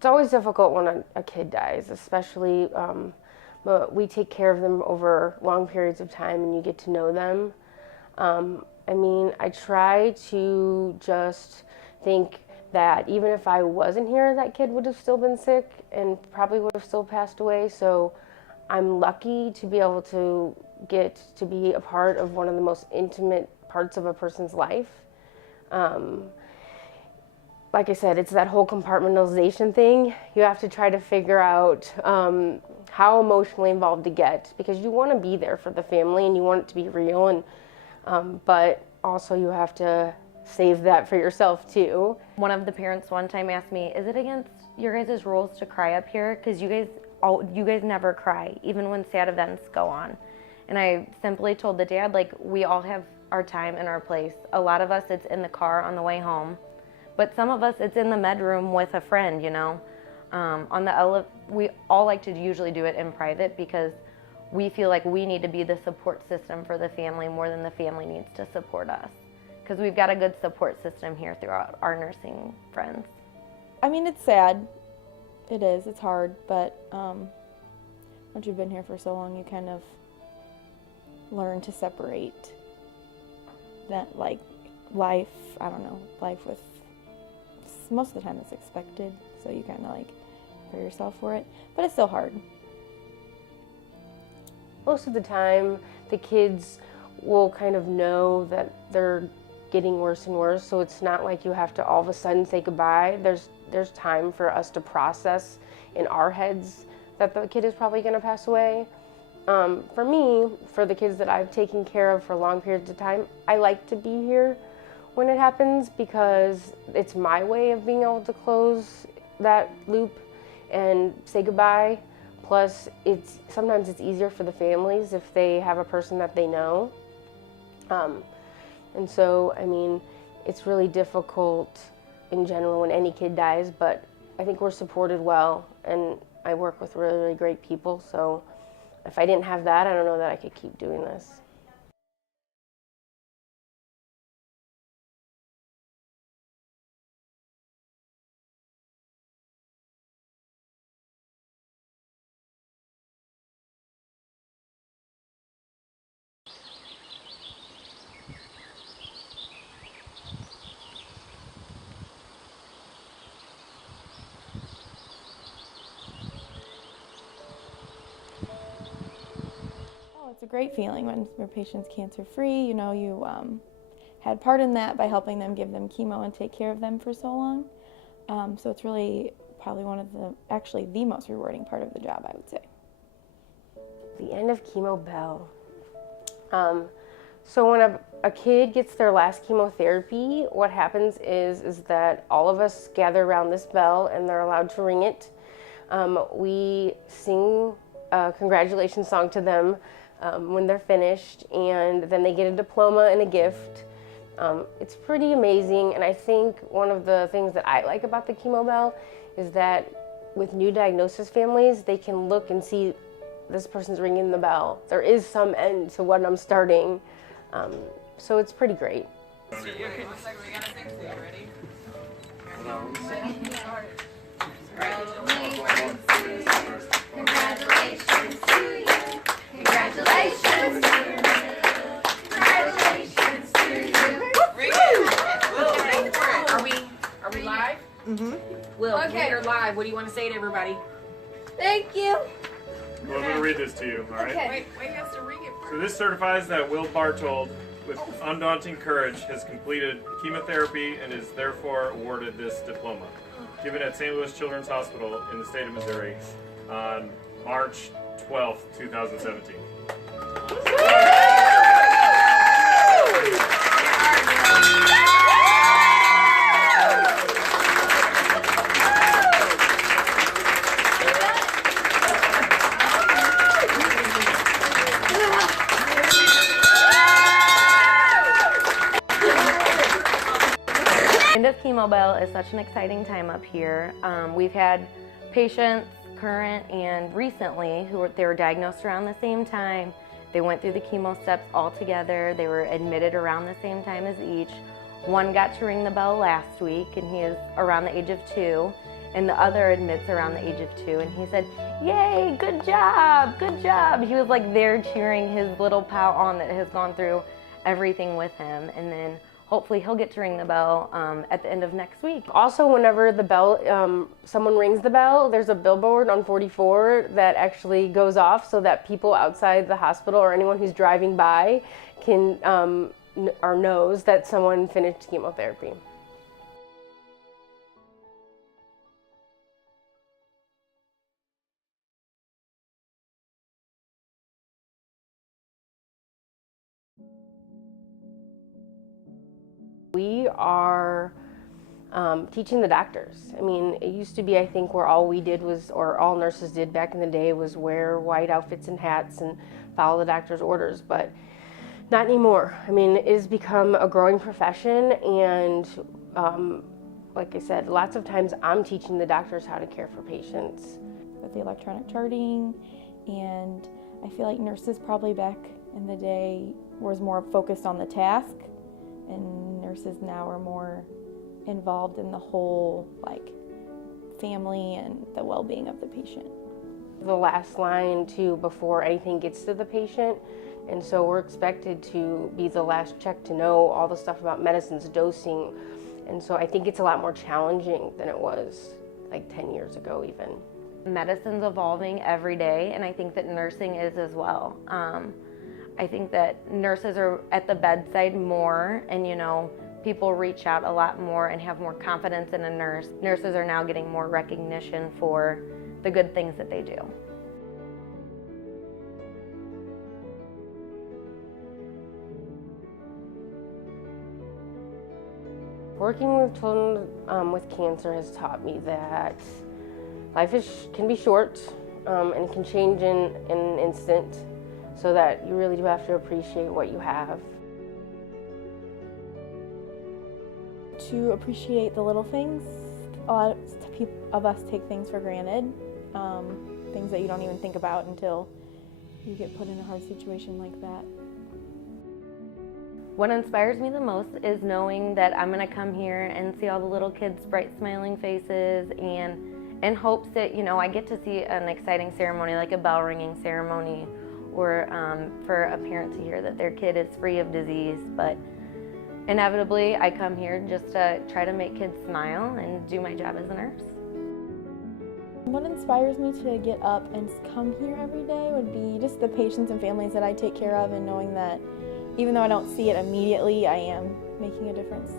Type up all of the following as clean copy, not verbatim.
It's always difficult when a kid dies, especially but we take care of them over long periods of time and you get to know them. I mean, I try to just think that even if I wasn't here, that kid would have still been sick and probably would have still passed away. So I'm lucky to be able to get to be a part of one of the most intimate parts of a person's life. Like I said, it's that whole compartmentalization thing. You have to try to figure out how emotionally involved to get, because you want to be there for the family and you want it to be real, and but also you have to save that for yourself too. One of the parents one time asked me, "Is it against your guys' rules to cry up here? Because you guys never cry, even when sad events go on." And I simply told the dad, like, we all have our time and our place. A lot of us, it's in the car on the way home. But some of us, it's in the med room with a friend, you know. We all like to usually do it in private because we feel like we need to be the support system for the family more than the family needs to support us. Because we've got a good support system here throughout our nursing friends. I mean, it's sad. It is. It's hard. But once you've been here for so long, you kind of learn to separate that, like, life, I don't know, life with, most of the time it's expected, so you kind of like prepare yourself for it, but it's still hard. Most of the time, the kids will kind of know that they're getting worse and worse, so it's not like you have to all of a sudden say goodbye. There's time for us to process in our heads that the kid is probably going to pass away. For me, for the kids that I've taken care of for long periods of time, I like to be here when it happens because it's my way of being able to close that loop and say goodbye. Plus, sometimes it's easier for the families if they have a person that they know. And so, I mean, it's really difficult in general when any kid dies, but I think we're supported well, and I work with really, really great people, so if I didn't have that, I don't know that I could keep doing this. It's a great feeling when your patient's cancer-free. You know, you had part in that by helping them, give them chemo and take care of them for so long. So it's really probably actually the most rewarding part of the job, I would say. The end of chemo bell. So when a kid gets their last chemotherapy, what happens is that all of us gather around this bell and they're allowed to ring it. We sing a congratulations song to them when they're finished, and then they get a diploma and a gift. It's pretty amazing, and I think one of the things that I like about the chemo bell is that with new diagnosis families, they can look and see this person's ringing the bell. There is some end to what I'm starting, so it's pretty great. Congratulations to you. Congratulations to you. Congratulations to you. Are we live? Mm-hmm. Will, Okay. we are live. What do you want to say to everybody? Thank you. Well, I'm going to read this to you, all right? Okay. Wait, he has to ring it first. So this certifies that Will Bartold, with undaunting courage, has completed chemotherapy and is therefore awarded this diploma, given at St. Louis Children's Hospital in the state of Missouri on March 12th, 2017. End of chemo bell is such an exciting time up here. We've had patients, current and recently, they were diagnosed around the same time. They went through the chemo steps all together. They were admitted around the same time as each. One got to ring the bell last week, and he is around the age of 2. and the other admits around the age of 2, and he said, "Yay, good job, good job." He was like there cheering his little pal on that has gone through everything with him, and then hopefully he'll get to ring the bell at the end of next week. Also, whenever the bell, someone rings the bell, there's a billboard on 44 that actually goes off so that people outside the hospital or anyone who's driving by can or knows that someone finished chemotherapy. We are teaching the doctors. I mean, it used to be, I think, where all we did was, or all nurses did back in the day, was wear white outfits and hats and follow the doctor's orders, but not anymore. I mean, it has become a growing profession, and like I said, lots of times I'm teaching the doctors how to care for patients. With the electronic charting, and I feel like nurses probably back in the day was more focused on the task, and nurses now are more involved in the whole like family and the well-being of the patient. The last line too before anything gets to the patient, and so we're expected to be the last check to know all the stuff about medicines, dosing, and so I think it's a lot more challenging than it was like 10 years ago even. Medicine's evolving every day, and I think that nursing is as well. I think that nurses are at the bedside more, and people reach out a lot more and have more confidence in a nurse. Nurses are now getting more recognition for the good things that they do. Working with children with cancer has taught me that life can be short and can change in an instant, so that you really do have to appreciate what you have. To appreciate the little things. A lot of us take things for granted, things that you don't even think about until you get put in a hard situation like that. What inspires me the most is knowing that I'm going to come here and see all the little kids' bright smiling faces, and in hopes that I get to see an exciting ceremony like a bell ringing ceremony, or for a parent to hear that their kid is free of disease. But inevitably, I come here just to try to make kids smile and do my job as a nurse. What inspires me to get up and come here every day would be just the patients and families that I take care of, and knowing that even though I don't see it immediately, I am making a difference.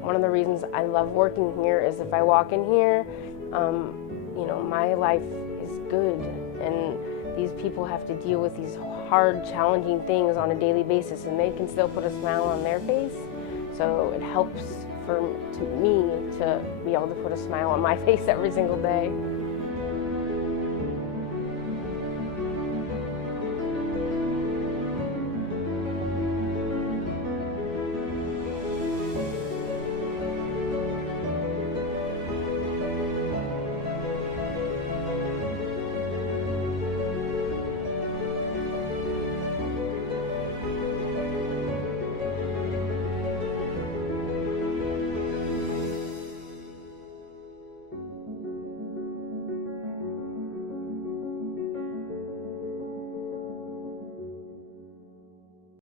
One of the reasons I love working here is if I walk in here, my life is good, and these people have to deal with these hard, challenging things on a daily basis, and they can still put a smile on their face. So it helps me to be able to put a smile on my face every single day.